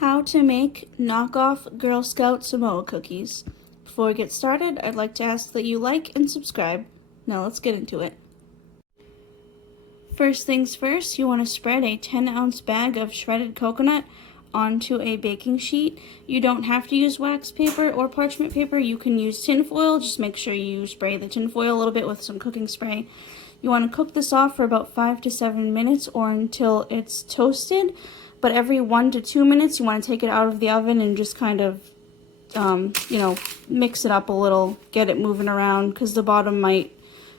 How to make knockoff Girl Scout Samoa cookies. Before we get started, I'd like to ask that you like and subscribe. Now let's get into it. First things first, you want to spread a 10-ounce bag of shredded coconut onto a baking sheet. You don't have to use wax paper or parchment paper. You can use tin foil. Just make sure you spray the tin foil a little bit with some cooking spray. You want to cook this off for about 5 to 7 minutes or until it's toasted. But every 1 to 2 minutes, you want to take it out of the oven and just kind of, mix it up a little, get it moving around, because the bottom might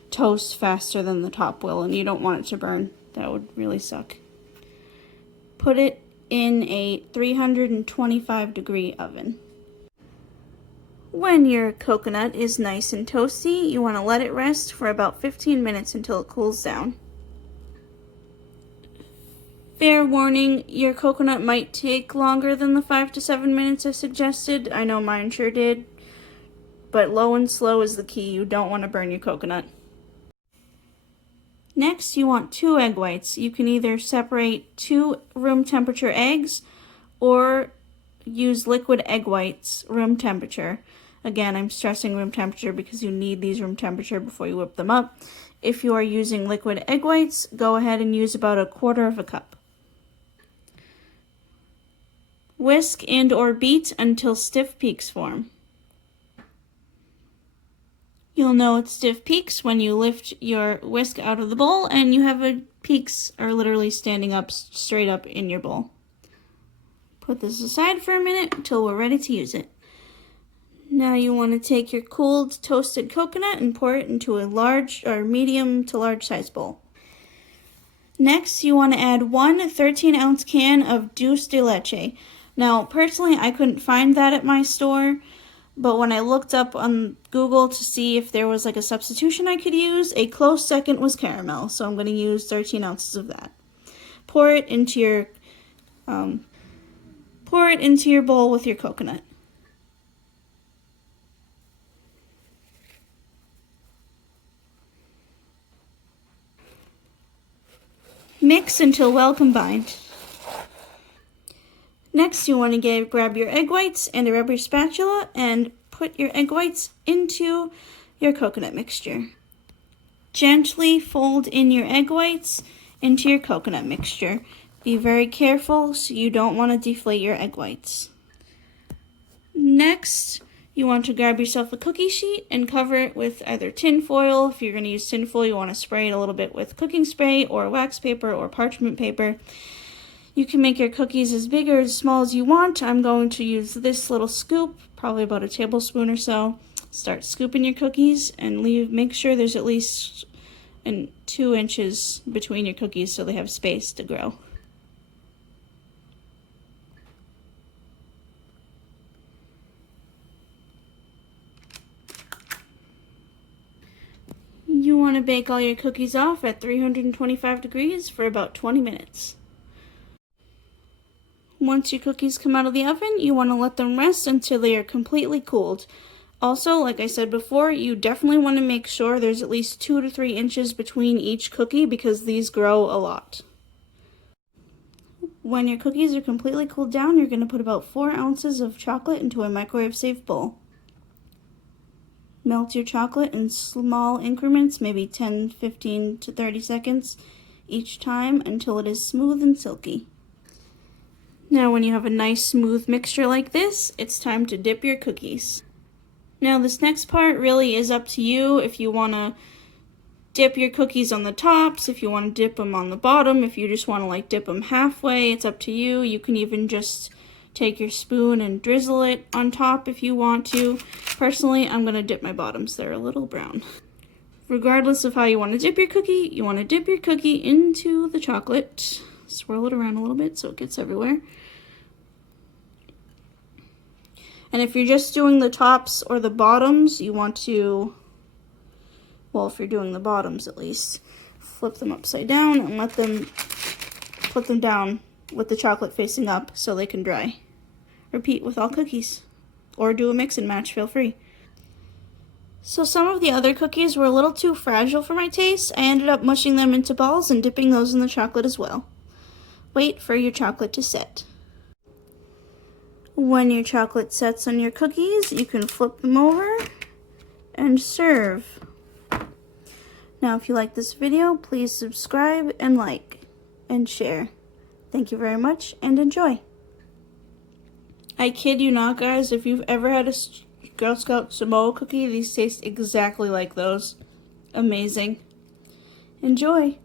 toast faster than the top will, and you don't want it to burn. That would really suck. Put it in a 325-degree oven. When your coconut is nice and toasty, you want to let it rest for about 15 minutes until it cools down. Fair warning, your coconut might take longer than the 5 to 7 minutes I suggested. I know mine sure did. But low and slow is the key. You don't want to burn your coconut. Next, you want 2 egg whites. You can either separate 2 room temperature eggs or use liquid egg whites, room temperature. Again, I'm stressing room temperature because you need these room temperature before you whip them up. If you are using liquid egg whites, go ahead and use about 1/4 cup. Whisk and or beat until stiff peaks form. You'll know it's stiff peaks when you lift your whisk out of the bowl and you have peaks are literally standing up straight up in your bowl. Put this aside for a minute until we're ready to use it. Now you want to take your cooled toasted coconut and pour it into a large or medium to large size bowl. Next, you want to add 1 13-ounce can of dulce de leche. Now, personally, I couldn't find that at my store, but when I looked up on Google to see if there was like a substitution I could use, a close second was caramel, so I'm going to use 13 ounces of that. Pour it into your bowl with your coconut. Mix until well combined. Next, you want to grab your egg whites and a rubber spatula and put your egg whites into your coconut mixture. Gently fold in your egg whites into your coconut mixture. Be very careful so you don't want to deflate your egg whites. Next, you want to grab yourself a cookie sheet and cover it with either tin foil. If you're going to use tin foil, you want to spray it a little bit with cooking spray or wax paper or parchment paper. You can make your cookies as big or as small as you want. I'm going to use this little scoop, probably about a tablespoon or so. Start scooping your cookies and make sure there's at least 2 inches between your cookies so they have space to grow. You want to bake all your cookies off at 325 degrees for about 20 minutes. Once your cookies come out of the oven, you want to let them rest until they are completely cooled. Also, like I said before, you definitely want to make sure there's at least 2 to 3 inches between each cookie because these grow a lot. When your cookies are completely cooled down, you're going to put about 4 ounces of chocolate into a microwave-safe bowl. Melt your chocolate in small increments, maybe 10, 15 to 30 seconds each time until it is smooth and silky. Now when you have a nice smooth mixture like this, it's time to dip your cookies. Now this next part really is up to you if you want to dip your cookies on the tops, if you want to dip them on the bottom, if you just want to dip them halfway, it's up to you. You can even just take your spoon and drizzle it on top if you want to. Personally, I'm going to dip my bottoms. They're a little brown. Regardless of how you want to dip your cookie, you want to dip your cookie into the chocolate. Swirl it around a little bit so it gets everywhere. And if you're just doing the tops or the bottoms, you want to, well, if you're doing the bottoms at least, flip them upside down and put them down with the chocolate facing up so they can dry. Repeat with all cookies. Or do a mix and match, feel free. So some of the other cookies were a little too fragile for my taste. I ended up mushing them into balls and dipping those in the chocolate as well. Wait for your chocolate to set. When your chocolate sets on your cookies, you can flip them over and serve. Now, if you like this video, please subscribe and like and share. Thank you very much and enjoy. I kid you not, guys, if you've ever had a Girl Scout Samoa cookie, these taste exactly like those. Amazing. Enjoy.